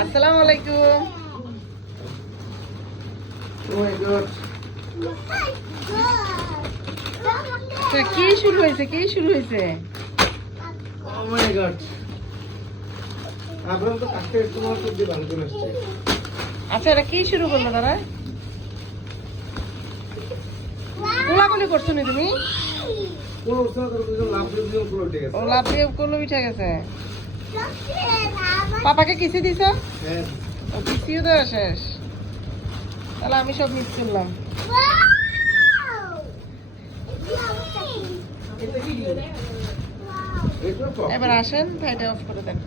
আসসালামু আলাইকুম। কি শুরু হয়েছে? আচ্ছা, এটা কি শুরু করলো তারা? কোলাকুলি করছো নি তুমি? লাভ দিয়ে কোলো উঠে গেছে। পাপাকে কিসে দিছ? কিসিও দেওয়া শেষ। তাহলে আমি সব মিস করলাম। এবার আসেন, ভাইটা অফ করে দেন।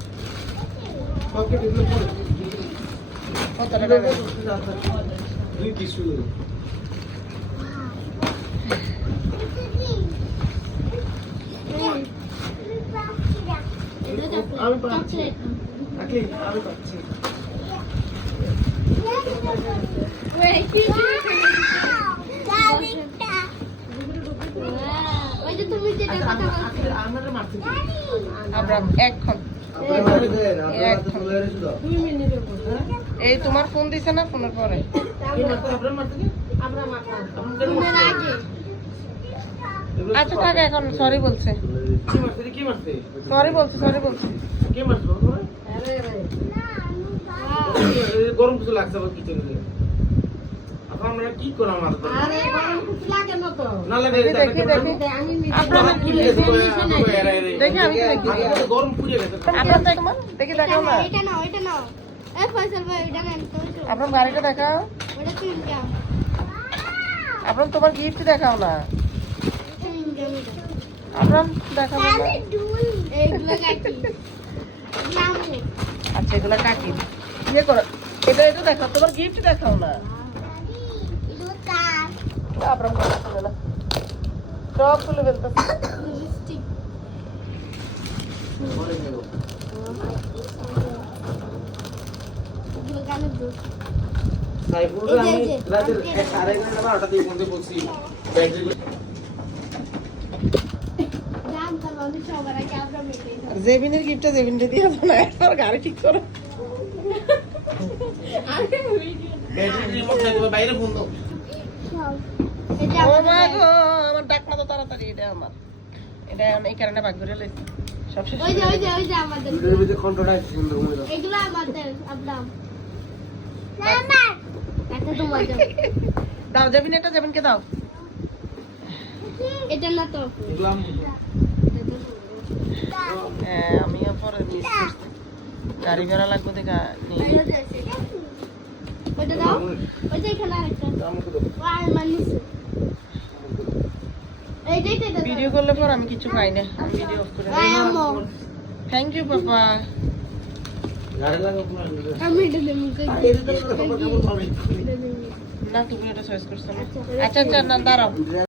আমি পাচ্ছি। এই তোমার ফোন দিছে না? ফোনের পরে আচ্ছা থাক, এখন সরি বলছে। গরম কিছু লাগছে আবার কিছু আমরা কি করাম? গরম পুড়ে গেছে। আপনার গাড়িটা দেখাও। আপনার তোমার গিফট দেখাও না। আপনার দেখাবো না। আচ্ছা, এগুলো কাকি ইয়ে করো। এটা দেখাও, তোমার গিফট দেখাও না। আপনার সব খুলে ফেলতেছে। জেবিনের গিফটটা জেবিনকে দিয়ে না, একবার গাড়ি ঠিক করো। বাইরে ফোন দাও। আমার ডাকনা তো তাড়াতাড়ি। এটা আমার, এটা এই কারণে ভাগ করে লইছি সব শেষ। দাও জেবিন, এটা জেবিনকে দাও। এটা না তো আমিও পরে মিস করছি। গাড়ি ভাড়া লাগবে দেখা নেই। ওইটা দাও, ওই যে এখানে আরেকটা ভিডিও করলে পর আমি কিছু পাই না, আমি ভিডিও অফ করে দিই। Thank you papa. না তুমি এটা চয়েস করছো না। আচ্ছা আচ্ছা, না দাঁড়াও।